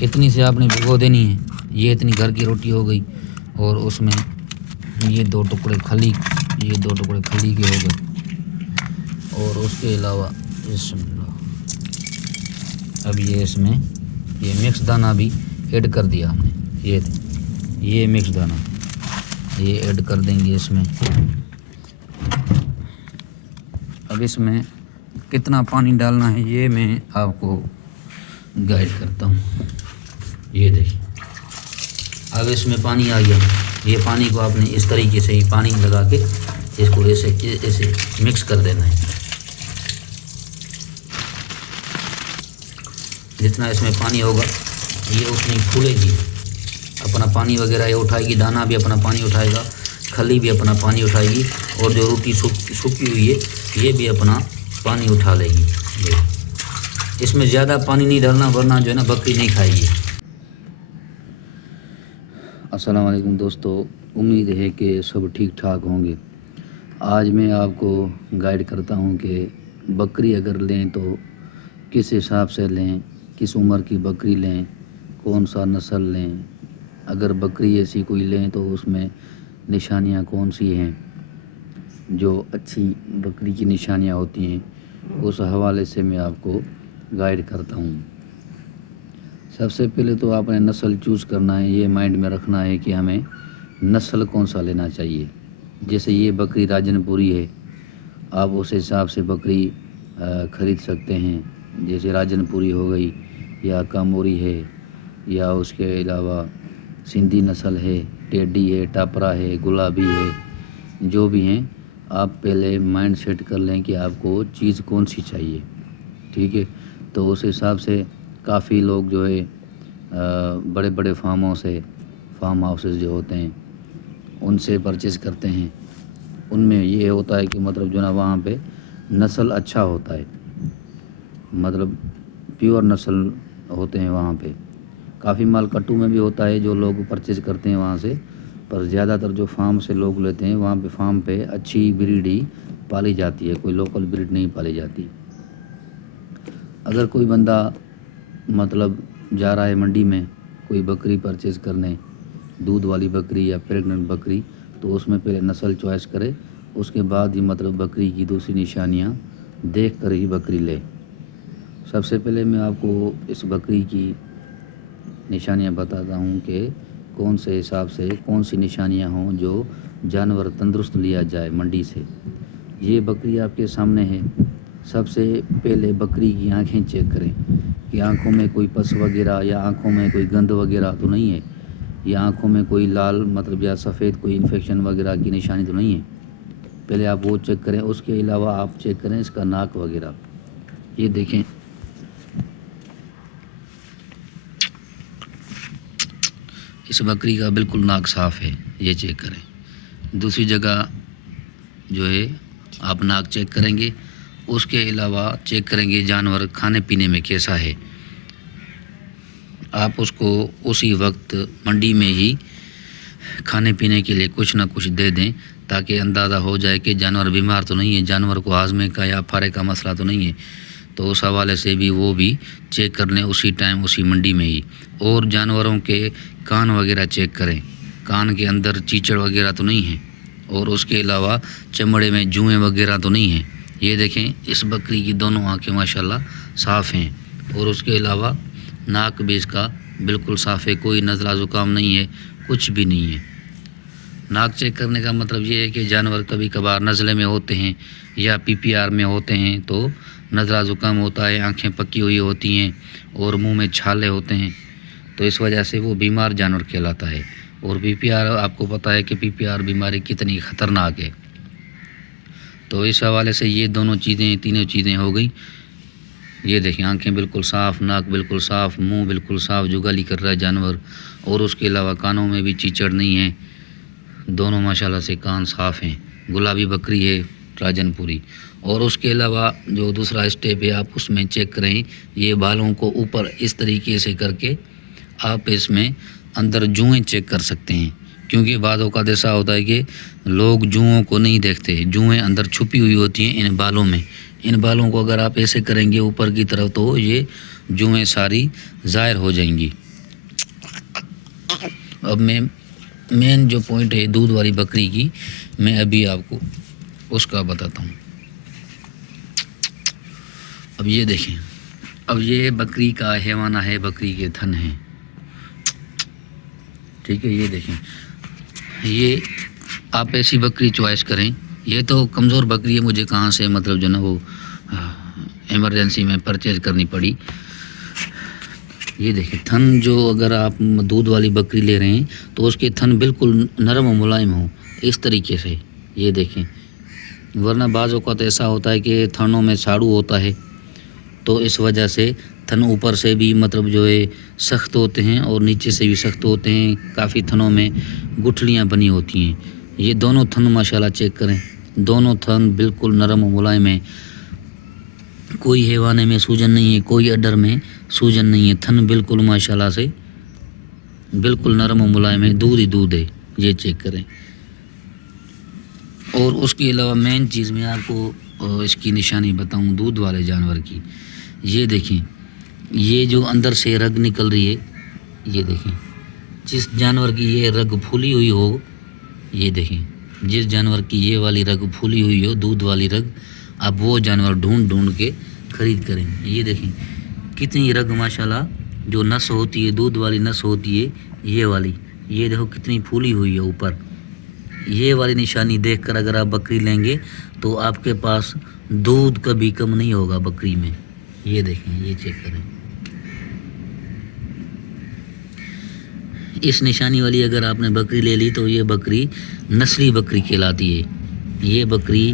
اتنی سے آپ نے بھگو دینی ہے. یہ اتنی گھر کی روٹی ہو گئی. اور اس میں یہ 2 ٹکڑے کھلی کے ہو گئے. اور اس کے علاوہ اب یہ اس میں یہ مکس دانہ بھی ایڈ کر دیا ہم نے. یہ مکس دانہ یہ ایڈ کر دیں گے اس میں. اب اس میں کتنا پانی ڈالنا ہے یہ میں آپ کو گائیڈ کرتا ہوں. یہ دیکھیں اب اس میں پانی آ گیا. یہ پانی کو آپ نے اس طریقے سے ہی پانی لگا کے اس کو ایسے مکس کر دینا ہے. جتنا اس میں پانی ہوگا یہ اتنی پھولے گی, اپنا پانی وغیرہ یہ اٹھائے گی. دانہ بھی اپنا پانی اٹھائے گا, کھلی بھی اپنا پانی اٹھائے گی, اور جو روٹی سوکھی ہوئی ہے یہ بھی اپنا پانی اٹھا لے گی. اس میں زیادہ پانی نہیں ڈالنا ورنہ جو ہے نا بکری نہیں کھائے گی. السلام علیکم دوستو, امید ہے کہ سب ٹھیک ٹھاک ہوں گے. آج میں آپ کو گائیڈ کرتا ہوں کہ بکری اگر لیں تو کس حساب سے لیں, کس عمر کی بکری لیں, کون سا نسل لیں. اگر بکری ایسی کوئی لیں تو اس میں نشانیاں کون سی ہیں جو اچھی بکری کی نشانیاں ہوتی ہیں, اس حوالے سے میں آپ کو گائیڈ کرتا ہوں. سب سے پہلے تو آپ نے نسل چوز کرنا ہے. یہ مائنڈ میں رکھنا ہے کہ ہمیں نسل کون سا لینا چاہیے. جیسے یہ بکری راجن پوری ہے, آپ اس حساب سے بکری خرید سکتے ہیں. جیسے راجن پوری ہو گئی, یا کاموری ہے, یا اس کے علاوہ سندھی نسل ہے, ٹیڈی ہے, ٹاپرا ہے, گلابی ہے. جو بھی ہیں آپ پہلے مائنڈ سیٹ کر لیں کہ آپ کو چیز کون سی چاہیے. ٹھیک ہے, تو اس حساب سے کافی لوگ جو ہے بڑے بڑے فارم ہاؤسز جو ہوتے ہیں ان سے پرچیز کرتے ہیں. ان میں یہ ہوتا ہے کہ مطلب جو نا وہاں پہ نسل اچھا ہوتا ہے, مطلب پیور نسل ہوتے ہیں وہاں پہ. کافی مال کٹو میں بھی ہوتا ہے جو لوگ پرچیز کرتے ہیں وہاں سے, پر زیادہ تر جو فارم سے لوگ لیتے ہیں وہاں پہ فارم پہ اچھی بریڈ ہی پالی جاتی ہے, کوئی لوکل بریڈ نہیں پالی جاتی. اگر کوئی بندہ مطلب جا رہا ہے منڈی میں کوئی بکری پرچیز کرنے, دودھ والی بکری یا پریگننٹ بکری, تو اس میں پہلے نسل چوائس کرے. اس کے بعد ہی مطلب بکری کی دوسری نشانیاں دیکھ کر ہی بکری لے. سب سے پہلے میں آپ کو اس بکری کی نشانیاں بتاتا ہوں کہ کون سے حساب سے کون سی نشانیاں ہوں جو جانور تندرست لیا جائے منڈی سے. یہ بکری آپ کے سامنے ہے. سب سے پہلے بکری کی آنکھیں چیک کریں کہ آنکھوں میں کوئی پس وغیرہ یا آنکھوں میں کوئی گند وغیرہ تو نہیں ہے, یا آنکھوں میں کوئی لال مطلب یا سفید کوئی انفیکشن وغیرہ کی نشانی تو نہیں ہے. پہلے آپ وہ چیک کریں. اس کے علاوہ آپ چیک کریں اس کا ناک وغیرہ. یہ دیکھیں اس بکری کا بالکل ناک صاف ہے, یہ چیک کریں. دوسری جگہ جو ہے آپ ناک چیک کریں گے. اس کے علاوہ چیک کریں گے جانور کھانے پینے میں کیسا ہے. آپ اس کو اسی وقت منڈی میں ہی کھانے پینے کے لیے کچھ نہ کچھ دے دیں تاکہ اندازہ ہو جائے کہ جانور بیمار تو نہیں ہے, جانور کو ہاضمے کا یا پھارے کا مسئلہ تو نہیں ہے. تو اس حوالے سے بھی وہ بھی چیک کر لیں اسی ٹائم اسی منڈی میں ہی. اور جانوروں کے کان وغیرہ چیک کریں, کان کے اندر چیچڑ وغیرہ تو نہیں ہے. اور اس کے علاوہ چمڑے میں جوئیں وغیرہ تو نہیں ہیں. یہ دیکھیں اس بکری کی دونوں آنکھیں ماشاءاللہ صاف ہیں. اور اس کے علاوہ ناک بھی اس کا بالکل صاف ہے, کوئی نزلہ زکام نہیں ہے, کچھ بھی نہیں ہے. ناک چیک کرنے کا مطلب یہ ہے کہ جانور کبھی کبھار نزلے میں ہوتے ہیں یا PPR میں ہوتے ہیں تو نزلہ زکام ہوتا ہے, آنکھیں پکی ہوئی ہوتی ہیں اور منہ میں چھالے ہوتے ہیں, تو اس وجہ سے وہ بیمار جانور کہلاتا ہے. اور PPR آپ کو پتہ ہے کہ PPR بیماری کتنی خطرناک ہے. تو اس حوالے سے یہ دونوں چیزیں تینوں چیزیں ہو گئی. یہ دیکھیں آنکھیں بالکل صاف, ناک بالکل صاف, منہ بالکل صاف جگالی کر رہا ہے جانور. اور اس کے علاوہ کانوں میں بھی چیچڑ نہیں ہے, دونوں ماشاءاللہ سے کان صاف ہیں. گلابی بکری ہے راجن پوری. اور اس کے علاوہ جو دوسرا اسٹیپ ہے آپ اس میں چیک کریں, یہ بالوں کو اوپر اس طریقے سے کر کے آپ اس میں اندر جوئیں چیک کر سکتے ہیں. کیونکہ بعض اوقات ایسا ہوتا ہے کہ لوگ جوؤں کو نہیں دیکھتے, جوئیں اندر چھپی ہوئی ہوتی ہیں ان بالوں میں. ان بالوں کو اگر آپ ایسے کریں گے اوپر کی طرف تو یہ جوئیں ساری ظاہر ہو جائیں گی. اب میں مین جو پوائنٹ ہے دودھ والی بکری کی میں ابھی آپ کو اس کا بتاتا ہوں. اب یہ دیکھیں، اب یہ بکری کا حیوانہ ہے، بکری کے تھن ہیں، ٹھیک ہے. یہ دیکھیں، یہ آپ ایسی بکری چوائس کریں. یہ تو کمزور بکری ہے، مجھے کہاں سے مطلب جو نا وہ ایمرجنسی میں پرچیز کرنی پڑی. یہ دیکھیں تھن، جو اگر آپ دودھ والی بکری لے رہے ہیں تو اس کے تھن بالکل نرم و ملائم ہوں اس طریقے سے. یہ دیکھیں، ورنہ بعض اوقات ایسا ہوتا ہے کہ تھنوں میں ساڑو ہوتا ہے، تو اس وجہ سے تھن اوپر سے بھی مطلب جو ہے سخت ہوتے ہیں اور نیچے سے بھی سخت ہوتے ہیں. کافی تھنوں میں گٹھلیاں بنی ہوتی ہیں. یہ دونوں تھن ماشاءاللہ چیک کریں، دونوں تھن بالکل نرم و ملائم ہیں. کوئی حیوانے میں سوجن نہیں ہے، کوئی اڈر میں سوجن نہیں ہے. تھن بالکل ماشاءاللہ سے بالکل نرم و ملائم ہے، دودھ ہی دودھ ہے. یہ چیک کریں. اور اس کے علاوہ مین چیز میں آپ کو اس کی نشانی بتاؤں دودھ والے جانور کی. یہ دیکھیں، یہ جو اندر سے رگ نکل رہی ہے، یہ دیکھیں، جس جانور کی یہ رگ پھولی ہوئی ہو، یہ دیکھیں جس جانور کی یہ والی رگ پھولی ہوئی ہو، دودھ والی رگ، آپ وہ جانور ڈھونڈ کے خرید کریں. یہ دیکھیں کتنی رگ ماشاءاللہ، جو نس ہوتی ہے دودھ والی نس ہوتی ہے یہ والی، یہ دیکھو کتنی پھولی ہوئی ہے اوپر. یہ والی نشانی دیکھ کر اگر آپ بکری لیں گے تو آپ کے پاس دودھ کبھی کم نہیں ہوگا بکری میں. یہ دیکھیں، یہ چیک کریں. اس نشانی والی اگر آپ نے بکری لے لی تو یہ بکری نسلی بکری کہلاتی ہے. یہ بکری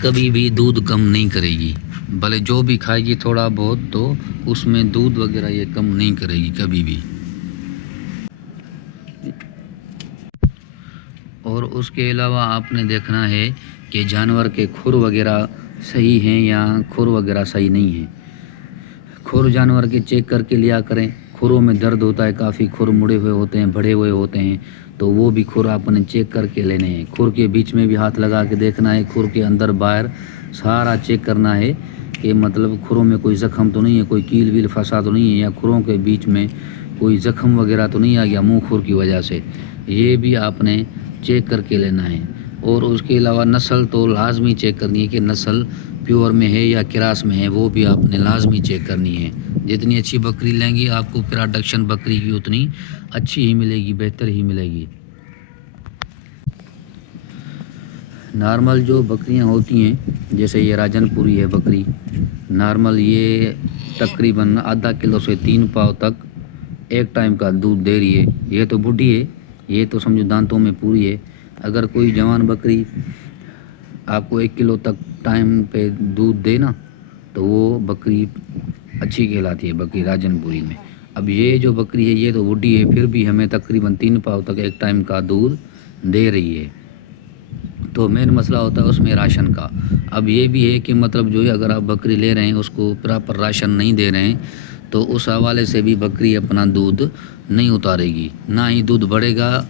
کبھی بھی دودھ کم نہیں کرے گی، بھلے جو بھی کھائے گی تھوڑا بہت تو اس میں دودھ وغیرہ یہ کم نہیں کرے گی کبھی بھی. اور اس کے علاوہ آپ نے دیکھنا ہے کہ جانور کے کھر وغیرہ صحیح ہیں یا کھر وغیرہ صحیح نہیں ہیں. کھر جانور کے چیک کر کے لیا کریں. کھروں میں درد ہوتا ہے، کافی کھر مڑے ہوئے ہوتے ہیں، بڑھے ہوئے ہوتے ہیں، تو وہ بھی کھر آپ نے چیک کر کے لینے ہیں. کھر کے بیچ میں بھی ہاتھ لگا کے دیکھنا ہے، کھر کے اندر باہر سارا چیک کرنا ہے کہ مطلب کھروں میں کوئی زخم تو نہیں ہے، کوئی کیل ویل پھنسا تو نہیں ہے، یا کھروں کے بیچ میں کوئی زخم وغیرہ تو نہیں آ گیا منہ کھر کی وجہ سے. یہ بھی آپ نے چیک کر کے لینا ہے. اور اس کے علاوہ نسل تو لازمی چیک کرنی ہے کہ نسل پیور میں ہے یا کراس میں ہے، وہ بھی آپ نے لازمی چیک کرنی ہے. جتنی اچھی بکری لیں گی آپ کو پروڈکشن بکری کی اتنی اچھی ہی ملے گی، بہتر ہی ملے گی. نارمل جو بکریاں ہوتی ہیں جیسے یہ راجن پوری ہے بکری نارمل، یہ تقریباً آدھا کلو سے 3 پاؤ تک ایک ٹائم کا دودھ دے رہی ہے. یہ تو بڈھی ہے، یہ تو سمجھو دانتوں میں پوری ہے. اگر کوئی جوان بکری آپ کو 1 کلو تک ٹائم پہ دودھ دے نا تو وہ بکری اچھی کہلاتی ہے، بکری راجن پوری میں. اب یہ جو بکری ہے یہ تو بڈھی ہے، پھر بھی ہمیں تقریباً 3 پاؤ تک ایک ٹائم کا دودھ دے رہی ہے. تو مین مسئلہ ہوتا ہے اس میں راشن کا. اب یہ بھی ہے کہ مطلب جو ہے اگر آپ بکری لے رہے ہیں اس کو پراپر راشن نہیں دے رہے ہیں تو اس حوالے سے بھی بکری اپنا دودھ نہیں اتارے گی، نہ ہی دودھ بڑھے گا.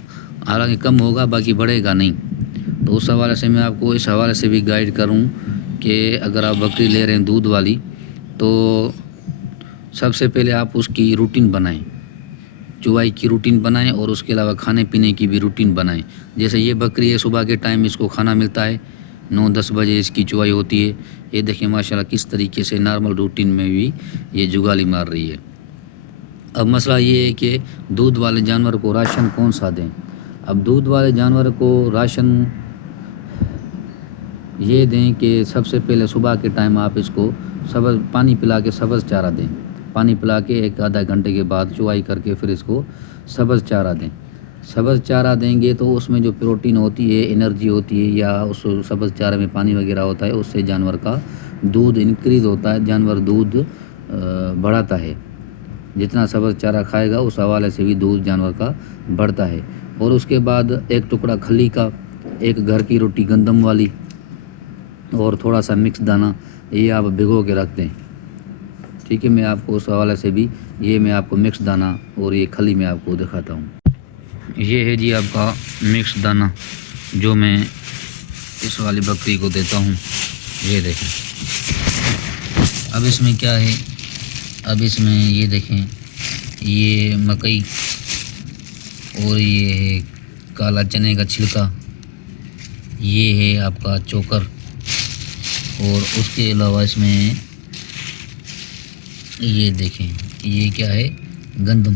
حالانکہ کم ہوگا باقی بڑھے گا نہیں. تو اس حوالے سے میں آپ کو اس حوالے سے بھی گائیڈ کروں کہ اگر آپ بکری لے رہے ہیں دودھ والی تو سب سے پہلے آپ اس کی روٹین بنائیں، چوائی کی روٹین بنائیں اور اس کے علاوہ کھانے پینے کی بھی روٹین بنائیں. جیسے یہ بکری ہے صبح کے ٹائم اس کو کھانا ملتا ہے، 9-10 بجے اس کی چوائی ہوتی ہے. یہ دیکھیں ماشاءاللہ کس طریقے سے نارمل روٹین میں بھی یہ جگالی مار رہی ہے. اب مسئلہ یہ ہے کہ دودھ والے جانور کو راشن کون سا دیں. اب دودھ والے جانور کو راشن یہ دیں کہ سب سے پہلے صبح کے ٹائم آپ اس کو سبز پانی پلا کے سبز چارہ دیں. پانی پلا کے 1-آدھا گھنٹے کے بعد چوائی کر کے پھر اس کو سبز چارہ دیں. سبز چارہ دیں گے تو اس میں جو پروٹین ہوتی ہے، انرجی ہوتی ہے، یا اس سبز چارے میں پانی وغیرہ ہوتا ہے، اس سے جانور کا دودھ انکریز ہوتا ہے، جانور دودھ بڑھاتا ہے. جتنا سبز چارہ کھائے گا اس حوالے سے بھی دودھ جانور کا بڑھتا ہے. اور اس کے بعد 1 ٹکڑا کھلی کا، 1 گھر کی روٹی گندم والی اور تھوڑا سا مکس دانہ، یہ آپ بھگو کے رکھ دیں. ٹھیک ہے، میں آپ کو اس حوالے سے بھی یہ میں آپ کو مکس دانہ اور یہ کھلی میں آپ کو دکھاتا ہوں. یہ ہے جی آپ کا مکس دانہ جو میں اس والی بکری کو دیتا ہوں. یہ دیکھیں اب اس میں کیا ہے، اب اس میں یہ دیکھیں یہ مکئی اور یہ ہے کالا چنے کا چھلکا، یہ ہے آپ کا چوکر، اور اس کے علاوہ اس میں یہ دیکھیں یہ کیا ہے، گندم،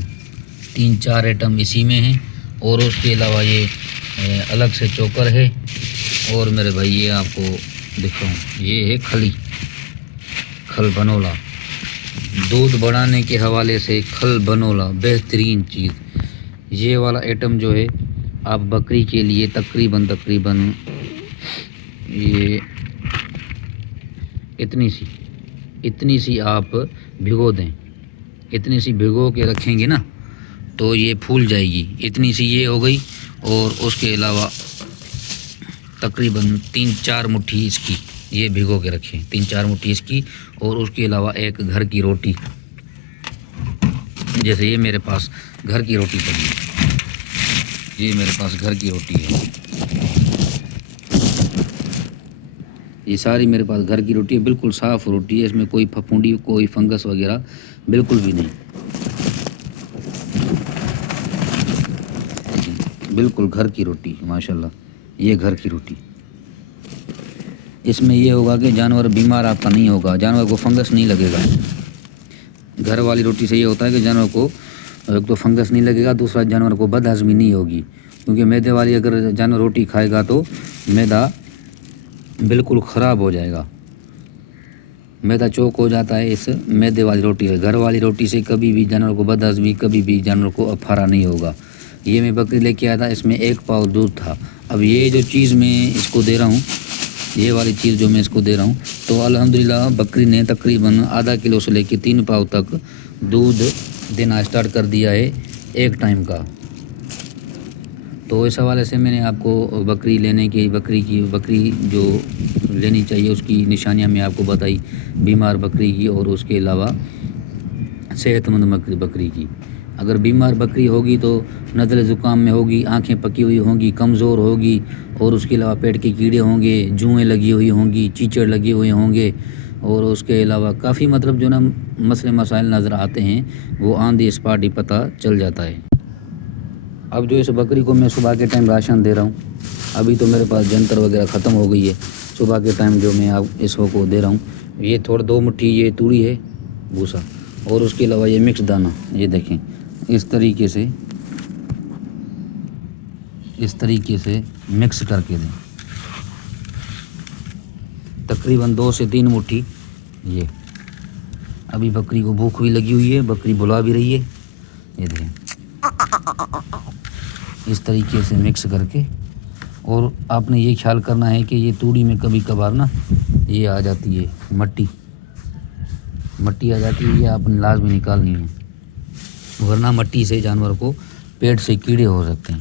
3-4 آئٹم اسی میں ہیں، اور اس کے علاوہ یہ الگ سے چوکر ہے، اور میرے بھائی یہ آپ کو دکھاؤں، یہ ہے کھل بنولا، دودھ بڑھانے کے حوالے سے کھل بنولا بہترین چیز۔ یہ والا آئٹم جو ہے آپ بکری کے لیے تقریباً یہ اتنی سی آپ بھگو دیں، اتنی سی بھگو کے رکھیں گے نا تو یہ پھول جائے گی، اتنی سی یہ ہو گئی، اور اس کے علاوہ تقریباً 3-4 مٹھی اس کی یہ بھگو کے رکھیں، 3-4 مٹھی اس کی، اور اس کے علاوہ ایک گھر کی روٹی، جیسے یہ میرے پاس گھر کی روٹی پڑی ہے، یہ میرے پاس گھر کی روٹی ہے، یہ ساری میرے پاس گھر کی روٹی ہے، بالکل صاف روٹی ہے، اس میں کوئی پھپھوندی کوئی فنگس وغیرہ بالکل بھی نہیں، بالکل گھر کی روٹی ماشاءاللہ، یہ گھر کی روٹی۔ اس میں یہ ہوگا کہ جانور بیمار آپ کا نہیں ہوگا، جانور کو فنگس نہیں لگے گا۔ گھر والی روٹی سے یہ ہوتا ہے کہ جانور کو ایک تو فنگس نہیں لگے گا، دوسرا جانور کو بد ہضمی نہیں ہوگی، کیونکہ میدے والی اگر جانور روٹی کھائے گا تو میدا بالکل خراب ہو جائے گا، میدا چوک ہو جاتا ہے اس میدے والی روٹی سے۔ گھر والی روٹی سے کبھی بھی جانور کو بد ہضمی، کبھی بھی جانور کو افارا نہیں ہوگا۔ یہ میں بکری لے کے آیا تھا، اس میں 1 پاؤ دودھ تھا۔ اب یہ جو چیز میں اس کو دے رہا ہوں، یہ والی چیز جو میں اس کو دے رہا ہوں، تو الحمدللہ بکری نے تقریباً ½ کلو سے لے کے 3 پاؤ تک دودھ دینا اسٹارٹ کر دیا ہے ایک ٹائم کا۔ تو اس حوالے سے میں نے آپ کو بکری لینے کی بکری جو لینی چاہیے اس کی نشانیاں میں آپ کو بتائی، بیمار بکری کی اور اس کے علاوہ صحت مند بکری کی۔ اگر بیمار بکری ہوگی تو نزلے زکام میں ہوگی، آنکھیں پکی ہوئی ہوں گی، کمزور ہوگی، اور اس کے علاوہ پیٹ کے کیڑے ہوں گے، جوئیں لگی ہوئی ہوں گی، چیچڑ لگے ہوئے ہوں گے، اور اس کے علاوہ کافی جو نا مسائل نظر آتے ہیں، وہ آن دی اسپاٹ ہی پتہ چل جاتا ہے۔ اب جو اس بکری کو میں صبح کے ٹائم راشن دے رہا ہوں، ابھی تو میرے پاس جنتر وغیرہ ختم ہو گئی ہے، صبح کے ٹائم جو میں اب اس کو دے رہا ہوں، یہ 2 مٹھی یہ توڑی ہے بھوسا، اور اس کے علاوہ یہ مکس دانہ، یہ دیکھیں اس طریقے سے مکس کر کے دیں، تقریباً 2 سے 3 مٹھی۔ یہ ابھی بکری کو بھوک بھی لگی ہوئی ہے، بکری بلا بھی رہی ہے، یہ دیکھیں اس طریقے سے مکس کر کے، اور آپ نے یہ خیال کرنا ہے کہ یہ توڑی میں کبھی کبھار نا یہ آ جاتی ہے مٹی آ جاتی ہے، یہ آپ نے لازمی نکالنی ہے، ورنہ مٹی سے جانور کو پیٹ سے کیڑے ہو سکتے ہیں۔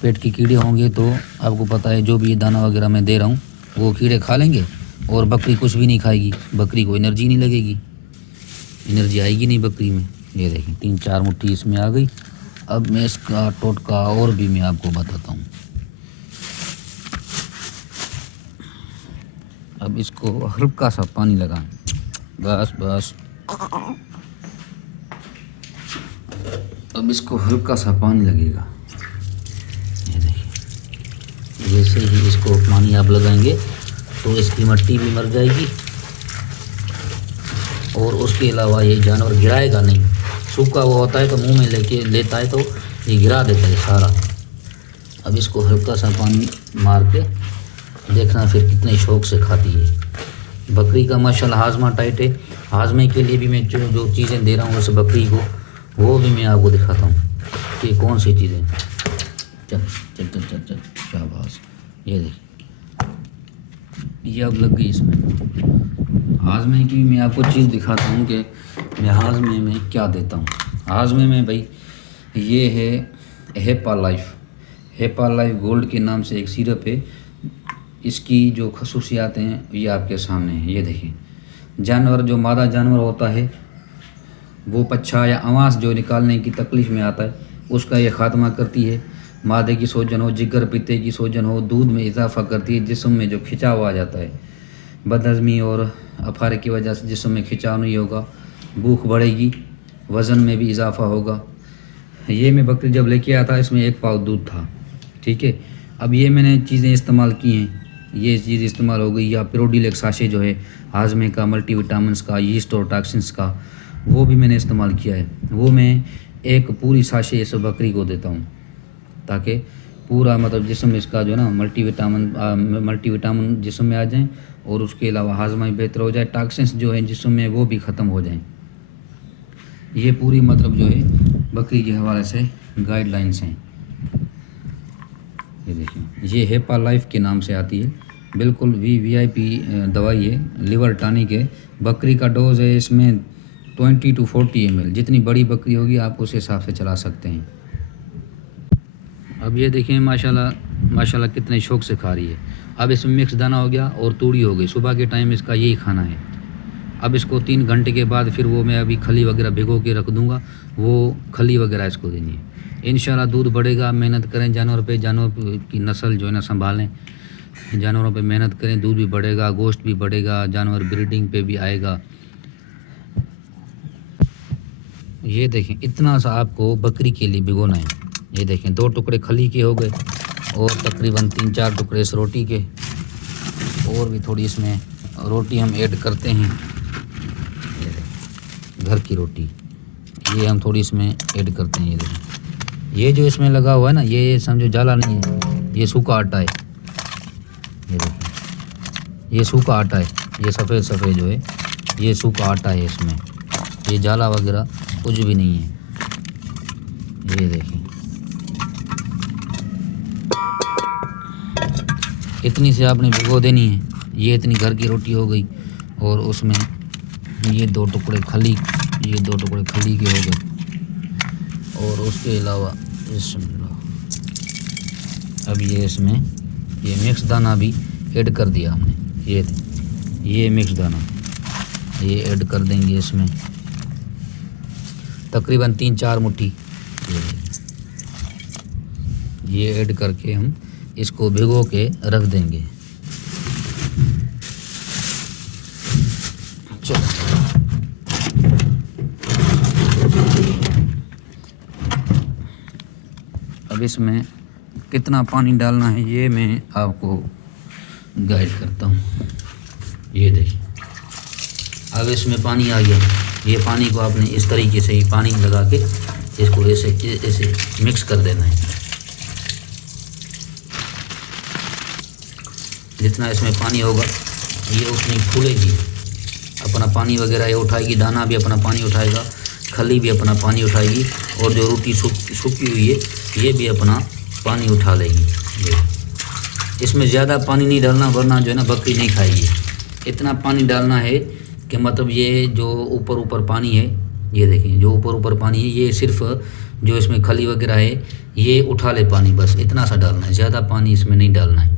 پیٹ کے کیڑے ہوں گے تو آپ کو پتہ ہے جو بھی یہ دانہ وغیرہ میں دے رہا ہوں وہ کیڑے کھا لیں گے، اور بکری کچھ بھی نہیں کھائے گی، بکری کو انرجی نہیں لگے گی، انرجی آئے گی نہیں بکری میں۔ یہ دیکھیں 3-4 مٹھی اس میں آ گئی۔ اب میں اس کا ٹوٹکا اور بھی میں آپ کو بتاتا ہوں۔ اب اس کو ہلکا سا پانی لگائیں، بس اب اس کو ہلکا سا پانی لگے گا، یہ دیکھیں جیسے ہی اس کو پانی آپ لگائیں گے تو اس کی مٹی بھی مر جائے گی، اور اس کے علاوہ یہ جانور گرائے گا نہیں، سوکھا ہوا ہوتا ہے تو منہ میں لے کے لیتا ہے تو یہ گرا دیتا ہے سارا۔ اب اس کو ہلکا سا پانی مار کے دیکھنا پھر کتنے شوق سے کھاتی ہے بکری کا، ماشاءاللہ ہاضمہ ٹائٹ ہے۔ ہاضمے کے لیے بھی میں جو چیزیں دے رہا ہوں اس بکری کو وہ بھی میں آپ کو دکھاتا ہوں کہ کون سی چیزیں۔ چل شاباش، یہ دیکھ یہ اب لگ گئی اس میں۔ ہاضمے کی بھی میں آپ کو چیز دکھاتا ہوں کہ میں ہاضمے میں کیا دیتا ہوں۔ ہاضمے میں بھائی یہ ہے ہیپا لائف گولڈ کے نام سے ایک سیرپ ہے، اس کی جو خصوصیات ہیں یہ آپ کے سامنے ہیں۔ یہ دیکھیں جانور جو مادہ جانور ہوتا ہے وہ پچھا یا آواز جو نکالنے کی تکلیف میں آتا ہے اس کا یہ خاتمہ کرتی ہے، معدے کی سوجن ہو، جگر پیتے کی سوجن ہو، دودھ میں اضافہ کرتی ہے، جسم میں جو کھنچاؤ آ جاتا ہے، بد ہضمی اور افارے کی وجہ سے جسم میں کھنچاؤ نہیں ہوگا، بھوک بڑھے گی، وزن میں بھی اضافہ ہوگا، یہ میں بکری جب لے کے آیا تھا اس میں 1 پاؤ دودھ تھا، ٹھیک ہے۔ اب یہ میں نے چیزیں استعمال کی ہیں، یہ چیز استعمال ہو گئی، یا پیروڈیل ساشے جو ہے ہاضمے کا، ملٹی وٹامنس کا، یسٹ اور ٹاکسنس کا، وہ بھی میں نے استعمال کیا ہے۔ وہ میں ایک پوری ساشے اس بکری کو دیتا ہوں تاکہ پورا مطلب جسم اس کا جو ہے نا ملٹی وٹامن جسم میں آ جائیں، اور اس کے علاوہ ہاضمہ بھی بہتر ہو جائے، ٹاکسنس جو ہیں جسم میں وہ بھی ختم ہو جائیں۔ یہ پوری مطلب جو ہے بکری کے حوالے سے گائیڈ لائنس ہیں۔ یہ دیکھیں، یہ ہیپا لائف کے نام سے آتی ہے، بالکل VIP دوائی ہے، لیور ٹانک ہے۔ بکری کا ڈوز ہے اس میں 20 to 40 ml، جتنی بڑی بکری ہوگی آپ اس حساب سے چلا سکتے ہیں۔ اب یہ دیکھیں ماشاءاللہ کتنے شوق سے کھا رہی ہے۔ اب اس میں مکس دانہ ہو گیا اور توڑی ہو گئی، صبح کے ٹائم اس کا یہی کھانا ہے۔ اب اس کو 3 گھنٹے کے بعد پھر وہ میں ابھی کھلی وغیرہ بھگو کے رکھ دوں گا، وہ کھلی وغیرہ اس کو دینی ہے۔ انشاءاللہ دودھ بڑھے گا، محنت کریں جانور پہ، جانور کی نسل جو ہے نا سنبھالیں، جانوروں پہ محنت کریں، دودھ بھی بڑھے گا، گوشت بھی بڑھے گا، جانور بریڈنگ پہ بھی آئے گا۔ یہ دیکھیں اتنا سا آپ کو بکری کے لیے بھگونا ہے۔ یہ دیکھیں 2 ٹکڑے کھلی کے ہو گئے، اور تقریباً 3-4 ٹکڑے اس روٹی کے، اور بھی تھوڑی اس میں روٹی ہم ایڈ کرتے ہیں، یہ دیکھیں گھر کی روٹی، یہ ہم تھوڑی اس میں ایڈ کرتے ہیں۔ یہ دیکھیں یہ جو اس میں لگا ہوا ہے نا، یہ سمجھو جالا نہیں ہے، یہ سوکھا آٹا ہے۔ یہ دیکھیں یہ سوکھا آٹا ہے، یہ سفید جو ہے یہ سوکھا آٹا ہے، اس میں یہ جالا وغیرہ کچھ بھی نہیں ہے۔ یہ دیکھیں اتنی سے آپ نے بھگو دینی ہے۔ یہ اتنی گھر کی روٹی ہو گئی، اور اس میں یہ 2 ٹکڑے کھلی کے ہو گئے، اور اس کے علاوہ بسم اللہ، اب یہ اس میں یہ مکس دانہ بھی ایڈ کر دیا ہم نے۔ یہ مکس دانہ یہ ایڈ کر دیں گے اس میں، تقریباً 3-4 مٹھی یہ ایڈ کر کے ہم اس کو بھگو کے رکھ دیں گے۔ اب اس میں کتنا پانی ڈالنا ہے یہ میں آپ کو گائیڈ کرتا ہوں۔ یہ دیکھیں اب اس میں پانی آ گیا، یہ پانی کو آپ نے اس طریقے سے ہی پانی لگا کے اس کو ایسے مکس کر دینا ہے۔ جتنا اس میں پانی ہوگا یہ اتنی پھولے گی، اپنا پانی وغیرہ یہ اٹھائے گی، دانہ بھی اپنا پانی اٹھائے گا، کھلی بھی اپنا پانی اٹھائے گی، اور جو روٹی سوکھی ہوئی ہے یہ بھی اپنا پانی اٹھا لے گی۔ اس میں زیادہ پانی نہیں ڈالنا، ورنہ جو ہے نا بکری نہیں کھائے گی۔ اتنا پانی ڈالنا ہے کہ مطلب یہ جو اوپر پانی ہے، یہ دیکھیں جو اوپر پانی ہے یہ صرف جو اس میں کھلی وغیرہ ہے یہ اٹھا لے پانی، بس اتنا سا ڈالنا ہے، زیادہ پانی اس میں نہیں ڈالنا ہے۔